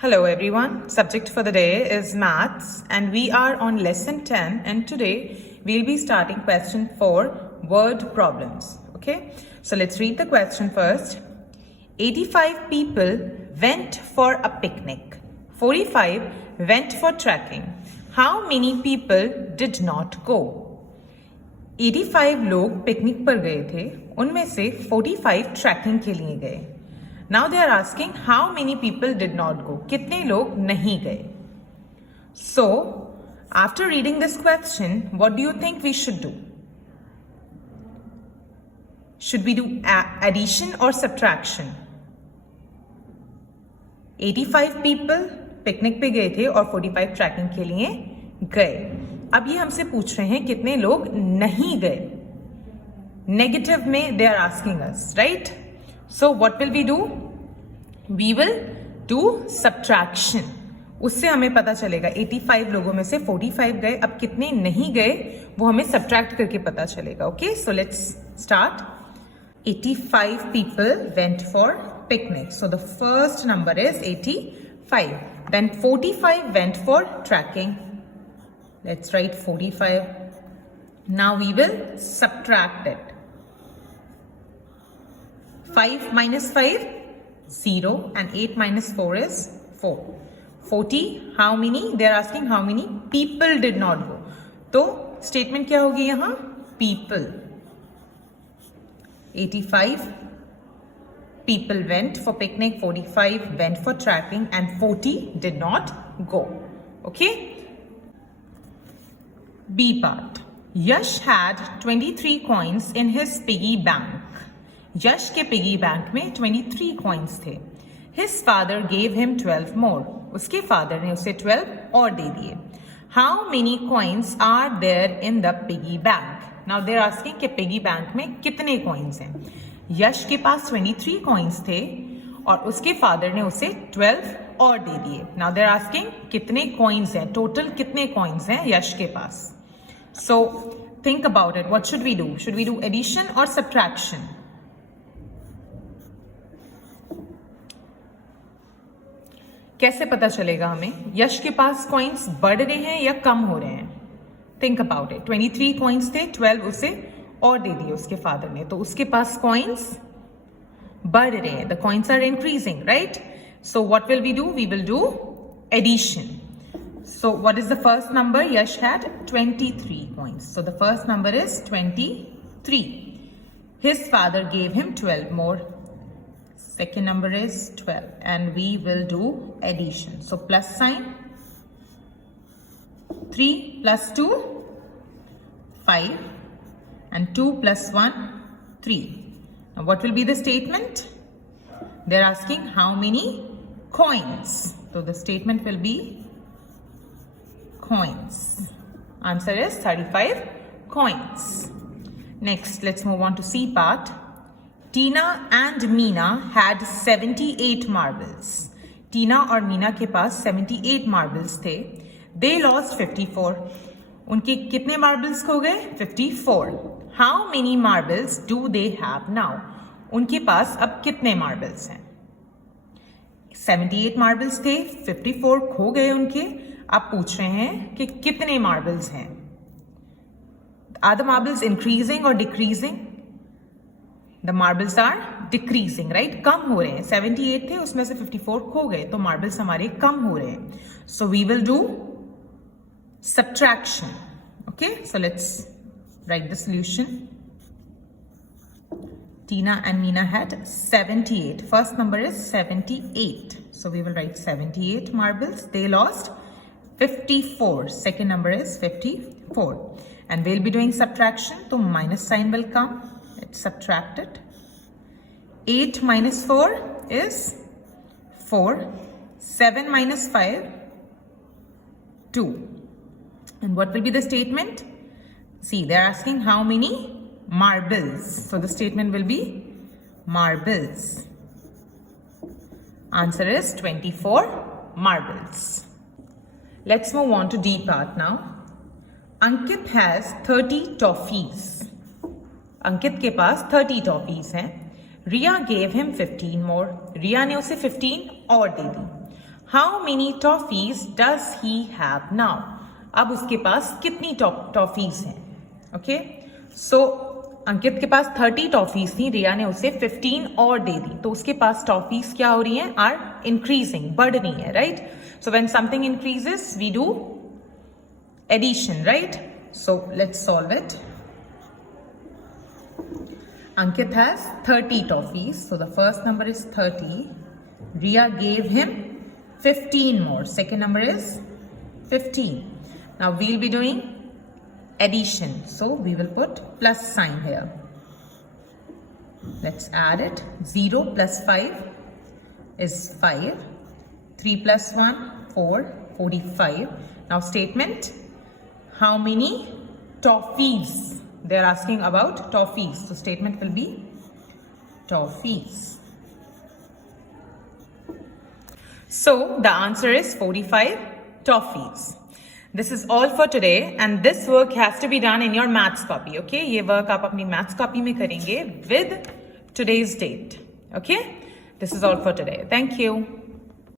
Hello everyone, subject for the day is maths and we are on lesson 10 and today we'll be starting question 4 word problems. Okay, so let's read the question first. 85 people went for a picnic. 45 went for trekking. How many people did not go? 85 लोग picnic पर गए थे, उनमें से 45 trekking के लिए गए. Now they are asking how many people did not go. कितने लोग नहीं गए? So, after reading this question, what do you think we should do? Should we do addition or subtraction? 85 people picnic पे गए थे और 45 ट्रैकिंग के लिए गए. अब ये हमसे पूछ रहे हैं कितने लोग नहीं गए. नेगेटिव में they are asking us, right? So what will we do? We will do subtraction. उससे हमें पता चलेगा 85 लोगों में से 45 गए, अब कितने नहीं गए वो हमें सब्ट्रैक्ट करके पता चलेगा. Okay, so let's start. 85 people went for picnic. So the first number is 85. Then 45 went for trekking. Let's write 45. Now we will subtract it. 5 minus 5, 0, and 8 minus 4 is 4. 40, how many? They are asking how many people did not go. तो statement क्या होगी यहाँ? People. 85 people went for picnic, 45 went for trekking, and 40 did not go. Okay? B part. Yash had 23 coins in his piggy bank. यश के piggy bank में 23 coins थे. His father gave him 12 more. उसके father ने उसे 12 और दे दिए. How many coins are there in the piggy bank? Now they are asking कि piggy bank में कितने कॉइन्स हैं. यश के पास 23 कॉइन्स थे और उसके फादर ने उसे 12 और दे दिए. Now they are asking कितने कॉइन्स हैं, टोटल कितने कॉइन्स हैं यश के पास. So think about it. What should we do? Should we do addition or subtraction? कैसे पता चलेगा हमें यश के पास कॉइन्स बढ़ रहे हैं या कम हो रहे हैं? Think about it. 23 कॉइन्स थे, 12 उसे और दे दिए उसके फादर ने, तो उसके पास कॉइन्स बढ़ रहे हैं. The coins are increasing, right? So what will we do? We will do addition. So what is the first number? Yash had 23 coins. So the first number is 23. His father gave him 12 more. Second number is 12 and we will do addition. So plus sign. 3 plus 2, 5 and 2 plus 1, 3. Now what will be the statement? They're asking how many coins. So the statement will be coins. Answer is 35 coins. Next, let's move on to C part. Tina and Meena had 78 marbles. टीना और मीना के पास 78 marbles थे. They lost 54. उनके कितने marbles खो गए? 54. How many marbles do they have now? उनके पास अब कितने मार्बल्स हैं? 78 मार्बल्स थे, 54 खो गए उनके. आप पूछ रहे हैं कि कितने मार्बल्स हैं. Are the marbles increasing or decreasing? The marbles are decreasing, right? कम हो रहे हैं. 78 थे, उसमें से 54 खो गए, तो मार्बल्स हमारे कम हो रहे हैं. So we will do subtraction. Okay, so let's write the solution. Tina and Meena had 78. First number is 78. So we will write 78 marbles. They lost 54. Second number is 54. And we'll be doing subtraction. So minus sign will come. Let's subtract it. 8 minus 4 is 4. 7 minus 5, 2. And what will be the statement? See, they're asking how many marbles. So the statement will be marbles. Answer is 24 marbles. Let's move on to D part now. Ankit has 30 toffees. अंकित के पास 30 toffees हैं. रिया gave him 15 मोर. रिया ने उसे 15 और दे दी. How many toffees does he have now? अब उसके पास कितनी toffees हैं? Okay, सो अंकित के पास 30 टॉफीज थी, रिया ने उसे 15 और दे दी, तो उसके पास टॉफीज क्या हो रही हैं? आर इंक्रीजिंग, बढ़ रही है, right? So when something increases we do addition, right? So let's solve it. Ankit has 30 toffees, so the first number is 30. Riya gave him 15 more. Second number is 15. Now we'll be doing addition, so we will put plus sign here. Let's add it. 0 plus 5 is 5. 3 plus 1, 4, 45. Now statement, how many toffees? They are asking about toffees, so statement will be toffees. So the answer is 45 toffees. This is all for today, and this work has to be done in your maths copy. Okay, ये work आप अपनी maths copy में करेंगे with today's date. Okay, this is all for today. Thank you.